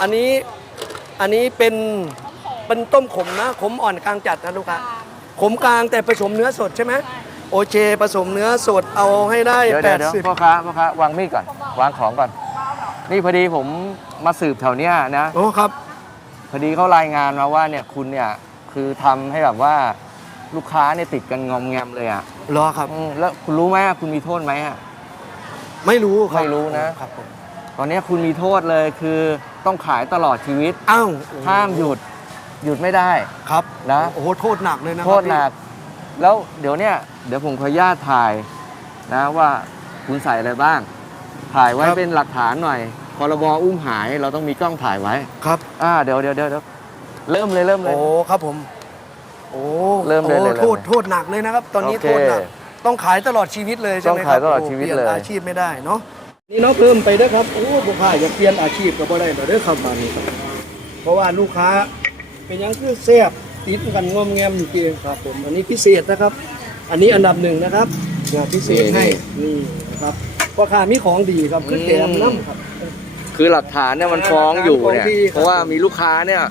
อันนี้อันนี้เป็นเป็นต้มขมนะขมอ่อนกลางจัดนะลูกค้าขมกลางแต่ผสมเนื้อสดใช่ไหมโอเคผสมเนื้อสดเอาให้ได้เดี๋ยวแปเดี๋ยวดเดี๋ยวสิบพ่อค้าพ่อค้าวางมีดก่อน วางของก่อน นี่พอดีผมมาสืบแถวเนี้ยนะ โอ้ครับ พอดีเขารายงานมาว่าเนี่ยคุณเนี่ยคือทำให้แบบว่าลูกค้าเนี่ยติดกันงอมแงมเลยอะรอครับ อืมแล้วคุณรู้ไหมว่าคุณมีโทษไหมอะ ไม่รู้ครับไม่รู้นะ ครับผม ตอนนี้คุณมีโทษเลยคือต้องขายตลอดชีวิต อ้าวห้ามหยุดหยุดไม่ได้ ครับนะ โอ้โหโทษหนักเลยนะโทษหนัก แล้วเดี๋ยวเนี่ยเดี๋ยวผมขออนุญาตถ่ายนะว่าคุณใส่อะไรบ้าง ถ่ายไว้เป็นหลักฐานหน่อยพรบอุ้มหายเราต้องมีกล้องถ่ายไว้ครับ อ่าเดี๋ยวเดี๋ยวเดี๋ยวเดี๋ยวเริ่มเลยเริ่มเลย โอ้ครับผม โอ้เริ่มเลยโอ้เลยโทษโทษหนักเลยนะครับ ตอนนี้โอเคโทษหนักต้องขายตลอดชีวิตเลยใช่ไหมต้องคขารัยตลอดชีวิตโปเลยนอาชีพไม่ได้เนาะ นี่เนาะเพิ่มไปด้วยครับโอ้ลูกค้าอยากเปลี่ยนอาชีพก็บ่ได้เด้อครับบานนี้ครับเพราะว่าลูกค้าเป็นหยังคือแซ่บติดกันงอมแงมอยู่เองครับผมอันนี้พิเศษนะครับ อันนี้อันดับหนึ่งนะครับงานพิเศษให้นี่นะครับพ่อค้ามีของดีครับคือแถมน้ำครับ คือหลักฐานเนี่ยมันฟ้องอยู่เนี่ยฟ้องที่ครับ เพราะว่ามีลูกค้าเนี่ย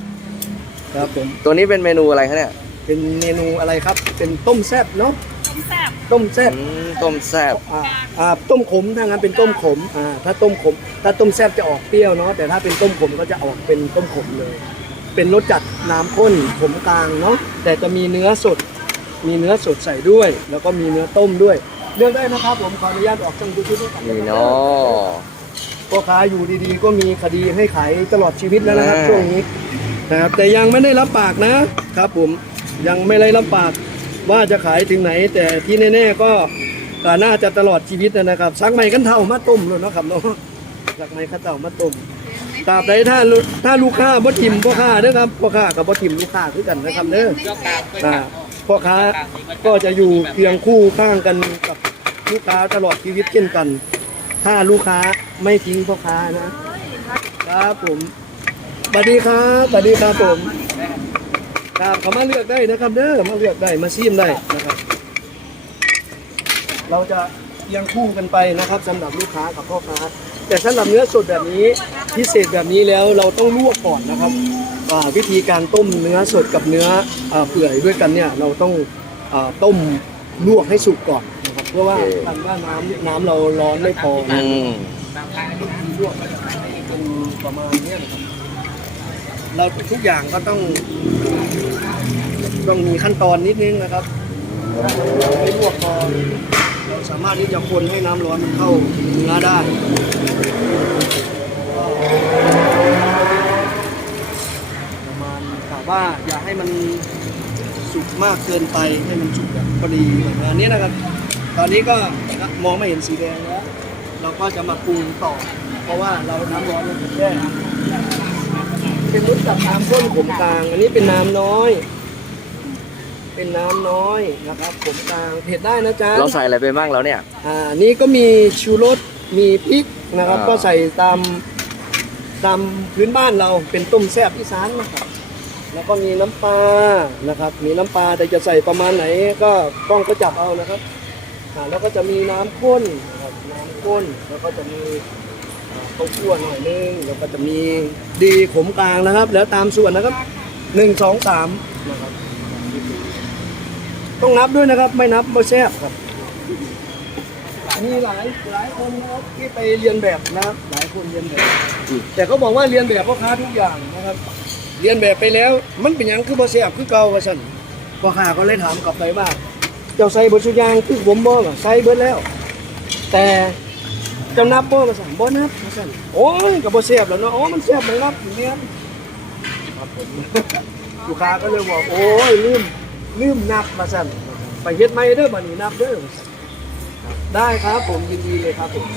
ครับผมตัวนี้เป็นเมนูอะไรคะเนี่ย เป็นเมนูอะไรครับ เป็นต้มแซ่บเนาะต้ มแซ่บต้มแซ่บอืมต้มแซ่บอ่าอ่าต้มขมถ้างั้นเป็นต้มขมอ่าถ้าต้มขม ถ้าต้มแซ่บจะออกเปรี้ยวเนาะแต่ถ้าเป็นต้มขมก็จะออกเป็นต้มขมเลย เป็นรสจัดน้ำข้นขมกลางเนาะแต่จะมีเนื้อสด มีเนื้อสดใส่ด้วย แล้วก็มีเนื้อต้มด้วยเลือกได้นะครับผมขออนุญาตออกช่องยูทูบด้วยกันนี่เนาะพ่อค้าอยู่ดีๆ ก็มีคดีให้ขายตลอดชีวิตแล้วนะครับอ่าช่วงนี้นะครับแต่ยังไม่ได้รับปากนะครับผมยังไม่ได้รับปาก ว่าจะขายถึงไหน แต่ที่แน่ๆก็ก็น่าจะตลอดชีวิตนะครับซักไม้กันเท่ามาต้มเลยเนาะครับเนาะซักไม้กันเท่ามาต้มตราบใดถ้าถ้าลูกค้าบ่ทิมพ่อค้าเด้อครับพ่อค้ากับบ่ทิมลูกค้าคือกันนะครับเด้ออ่าพ่อค้าก็จะอยู่เคียงคู่ข้างกันกับลูกค้าตลอดชีวิตเช่นกัน ถ้าลูกค้าไม่ทิ้งพ่อค้านะครับผมสวัสดีครับสวัสดีครับผม ครับเขามาเลือกได้นะครับ เด้อมาเลือกได้มาซีมได้นะครับ เราจะเรียังคู่กันไปนะครับสำหรับลูกค้ากับพ่อค้าแต่สำหรับเนื้อสดแบบนี้พิเศษแบบนี้แล้วเราต้องลวกก่อนนะครับอ่าวิธีการต้มเนื้อสดกับเนื้ออ่าเปื่อยด้วยกันเนี่ยเราต้องอาต้มลวกให้สุกก่อนนะครับเพราะว่ากันว่าน้ำน้ำเราร้อนไม่พออืมลวกมันจะเป็นประมาณเนี้ยนะครับ เราทุกอย่างก็ต้องต้องมีขั้นตอนนิดนึงนะครับไม่ลวกพอเราสามารถที่จะคนให้น้ำร้อนมันเข้าเนื้อได้ประมาณแต่ว่าอย่าให้มันสุกมากเกินไปให้มันสุกแบบพอดีแบบนี้นะครับ ตอนนี้ก็มองไม่เห็นสีแดงแล้ว เราก็จะมาปรุงต่อ เพราะว่าเราน้ำร้อนมันแช่ เป็นรสจัดน้ำข้นขมกลาง อันนี้เป็นน้ำน้อย เป็นน้ำน้อยนะครับขมกลางเผ็ดได้นะจ๊ะเราใส่อะไรไปบ้างแล้วเนี่ย อ่านี่ก็มีชูรสมีพริกนะครับ อ่า ก็ใส่ตามตามพื้นบ้านเราเป็นต้มแซ่บอีสานนะครับ แล้วก็มีน้ำปลานะครับ มีน้ำปลาแต่จะใส่ประมาณไหนก็กล้องก็จับเอานะครับอ่าแล้วก็จะมีน้ำข้นนะครับน้ำข้นแล้วก็จะมีอ่า ข้าวคั่วหน่อยนึงแล้วก็จะมีดีขมกลางนะครับ แล้วตามส่วนนะครับหนึ่งสองสามนะครับต้องนับด้วยนะครับ ไม่นับไม่แซ่บครับ มีหลายหลายคนนะครับที่ไปเรียนแบบนะครับหลายคนเรียนแบบ แต่เขาบอกว่าเรียนแบบพ่อค้าทุกอย่างนะครับ เรียนแบบไปแล้วมันเป็นหยังคือบ่แซ่บคือเก่าว่าซั่นพ่อค้าก็เลยถามกลับไปว่าเจ้าใส่เบดทุกอย่างคือผมบ่ล่ะใส่เบิดแล้ว แต่ จ้านับบ่ว่าซั่นบ่นับว่าซั่นโอ้ยก็บ่แซ่บแล้วเนาะอ๋อมันแซ่บมันนับอยู่เนี่ยครับผมลูกค้าก็เลยบอกโอ้ยลืมลืมนับมาสั่นไปเฮ็ดไม่เด้อบัดนี้นับเด้อได้ครับผมยินดีเลยครับผม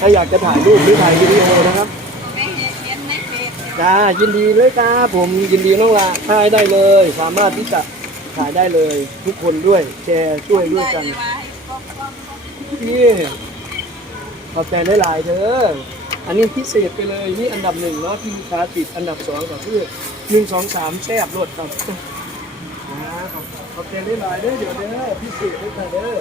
ถ้าอยากจะถ่ายรูปหรือถ่ายวิดีโอนะครับไม่เห็นเห็นในเฟซจ้ายินดีเลยครับผมยินดีน้องละถ่ายได้เลย สามารถที่จะถ่ายได้เลย ทุกคนด้วยแชร์ช่วยด้วยกันว่าให้กล้องกล้องกล้องพี่ ขอบใจหลายๆเด้อ อันนี้พิเศษไปเลยนี่อันดับหนึ่งเนาะที่ลูกค้าติดอันดับสองก็คือหนึ่งสองสามแซ่บรสครับนะขอบขอบใจหลายๆเด้อเดี๋ยวเด้อพิเศษด้วยค่ะเด้อ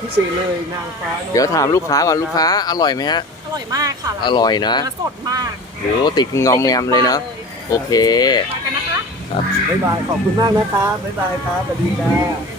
พิเศษเลยนางฟ้าน้อเดี๋ยวถามลูกค้าก่อนลูกค้าอร่อยไหมฮะ อร่อยมากค่ะอร่อยนะเนื้อสดมากโหติดงอมแงมเลยนะ โอเคมากันนะคะครับบ๊ายบายขอบคุณมากนะครับบ๊ายบายครับสวัสดีจ้า